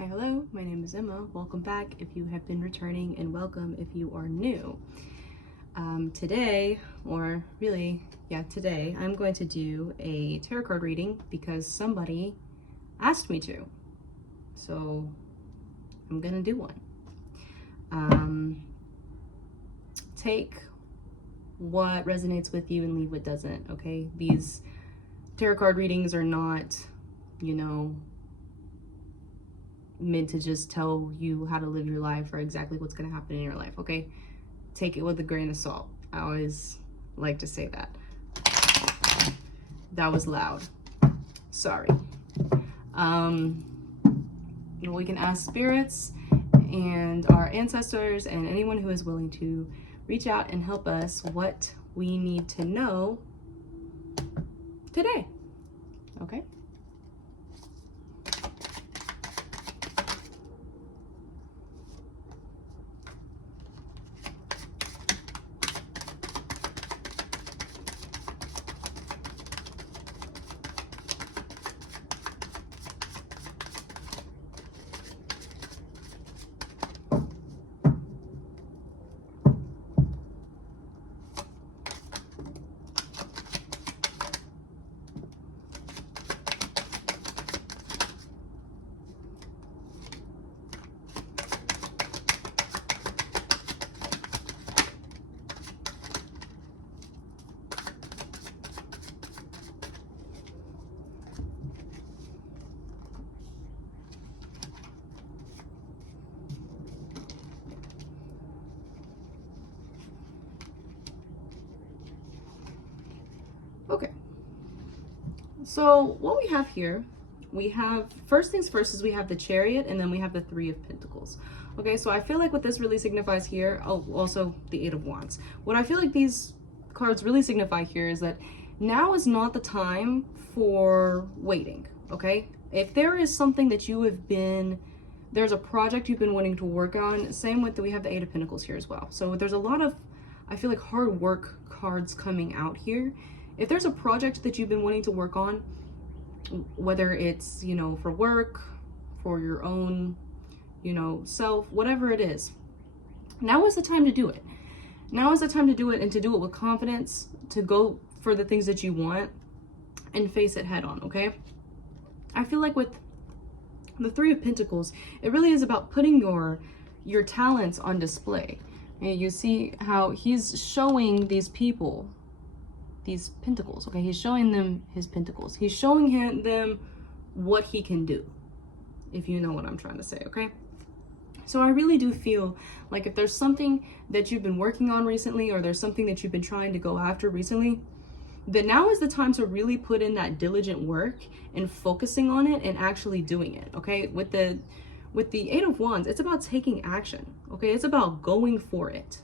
Hi, hello, my name is Emma. Welcome back if you have been returning, and welcome if you are new. Today, I'm going to do a tarot card reading because somebody asked me to. So I'm gonna do one. Take what resonates with you and leave what doesn't, okay? These tarot card readings are not, meant to just tell you how to live your life or exactly what's going to happen in your life, okay? Take it with a grain of salt. I always like to say that. That was loud. Sorry. We can ask spirits and our ancestors and anyone who is willing to reach out and help us what we need to know today, okay? Okay, so what we have here, first things first is we have the Chariot, and then we have the Three of Pentacles. Okay, so I feel like what this really signifies here, also the Eight of Wands. What I feel like these cards really signify here is that now is not the time for waiting, okay? If there is something that there's a project you've been wanting to work on, same with we have the Eight of Pentacles here as well. So there's a lot of, I feel like, hard work cards coming out here. If there's a project that you've been wanting to work on, whether it's, for work, for your own, self, whatever it is, now is the time to do it. Now is the time to do it, and to do it with confidence, to go for the things that you want and face it head on, okay? I feel like with the Three of Pentacles, it really is about putting your talents on display. And you see how he's showing these people these pentacles, okay? He's showing them his pentacles. He's showing them what he can do, if you know what I'm trying to say, okay? So I really do feel like if there's something that you've been working on recently, or there's something that you've been trying to go after recently, then now is the time to really put in that diligent work and focusing on it and actually doing it, okay? With the Eight of Wands, it's about taking action, okay? It's about going for it,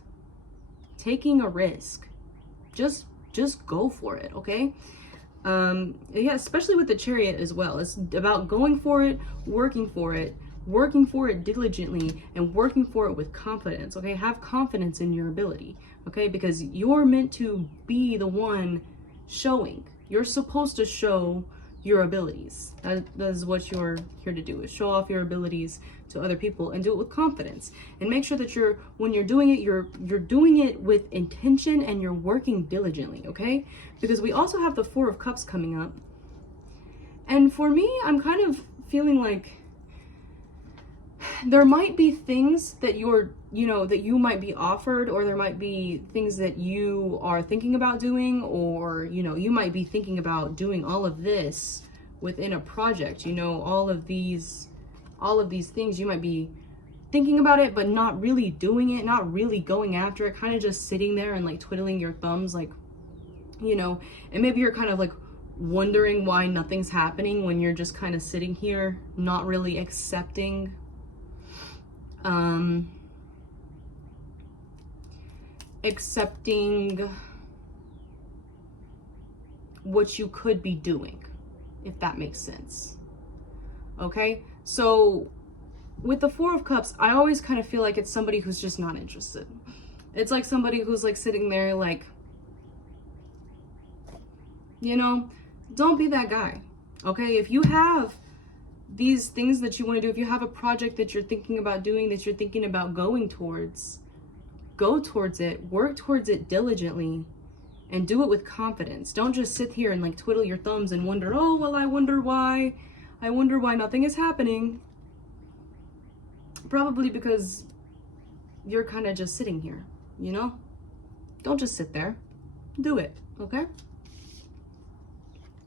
taking a risk. Just go for it, okay? Yeah, especially with the Chariot as well. It's about going for it, working for it diligently, and working for it with confidence, okay? Have confidence in your ability, okay? Because you're meant to be the one showing. You're supposed to show your abilities. That is what you're here to do, is show off your abilities to other people, and do it with confidence, and make sure that when you're doing it, you're doing it with intention, and you're working diligently, okay? Because we also have the Four of Cups coming up, and for me, I'm kind of feeling like there might be things that that you might be offered, or there might be things that you are thinking about doing, or you might be thinking about doing all of this within a project, all of these things. You might be thinking about it, but not really doing it, not really going after it, kind of just sitting there and like twiddling your thumbs, like, and maybe you're kind of like wondering why nothing's happening when you're just kind of sitting here, not really accepting what you could be doing, if that makes sense, okay? So with the Four of Cups, I always kind of feel like it's somebody who's just not interested. It's like somebody who's like sitting there like, don't be that guy, okay? If you have these things that you want to do, if you have a project that you're thinking about doing, that you're thinking about going towards, go towards it, work towards it diligently, and do it with confidence. Don't just sit here and like twiddle your thumbs and wonder, oh, well, I wonder why nothing is happening. Probably because you're kind of just sitting here, you know? Don't just sit there. Do it, okay?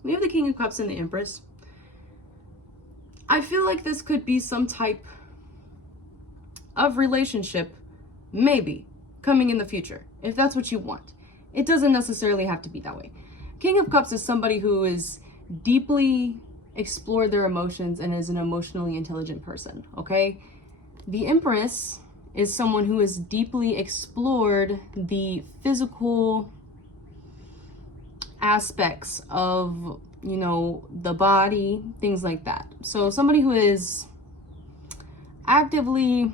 We have the King of Cups and the Empress. I feel like this could be some type of relationship, maybe, coming in the future, if that's what you want. It doesn't necessarily have to be that way. King of Cups is somebody who is deeply explored their emotions and is an emotionally intelligent person, okay? The Empress is someone who has deeply explored the physical aspects of, you know, the body, things like that. So somebody who is actively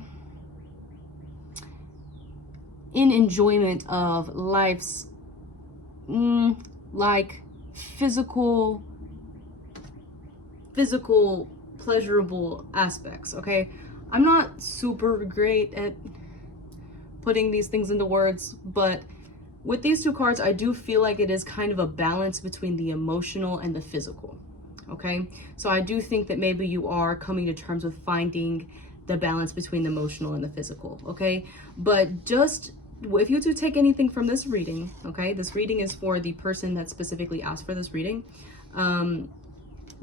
in enjoyment of life's like physical pleasurable aspects, okay? I'm not super great at putting these things into words, but with these two cards, I do feel like it is kind of a balance between the emotional and the physical, okay? So I do think that maybe you are coming to terms with finding the balance between the emotional and the physical, okay? But just, if you do take anything from this reading, okay? This reading is for the person that specifically asked for this reading.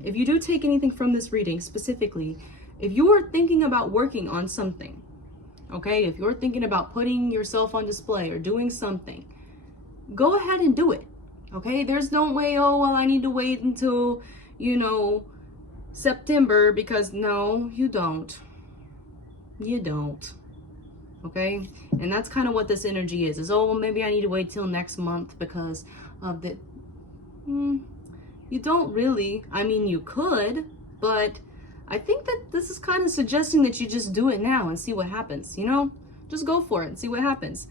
If you do take anything from this reading specifically, if you are thinking about working on something, okay? If you're thinking about putting yourself on display or doing something, go ahead and do it, okay? There's no way, oh, well, I need to wait until, you know, September, because no, you don't. You don't, okay? And that's kind of what this energy is, oh, well, maybe I need to wait till next month because of the... You don't really. I mean, you could, but I think that this is kind of suggesting that you just do it now and see what happens, you know? Just go for it and see what happens.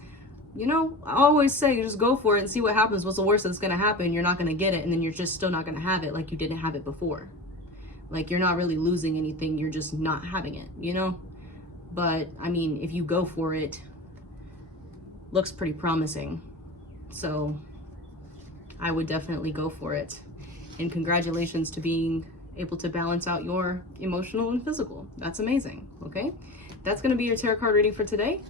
You know, I always say just go for it and see what happens. What's the worst that's going to happen? You're not going to get it, and then you're just still not going to have it like you didn't have it before. Like, you're not really losing anything. You're just not having it, you know? But, I mean, if you go for it, looks pretty promising. So, I would definitely go for it. And congratulations to being able to balance out your emotional and physical. That's amazing, okay? That's going to be your tarot card reading for today.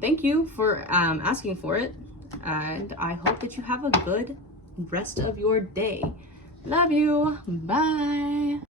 Thank you for asking for it, and I hope that you have a good rest of your day. Love you. Bye.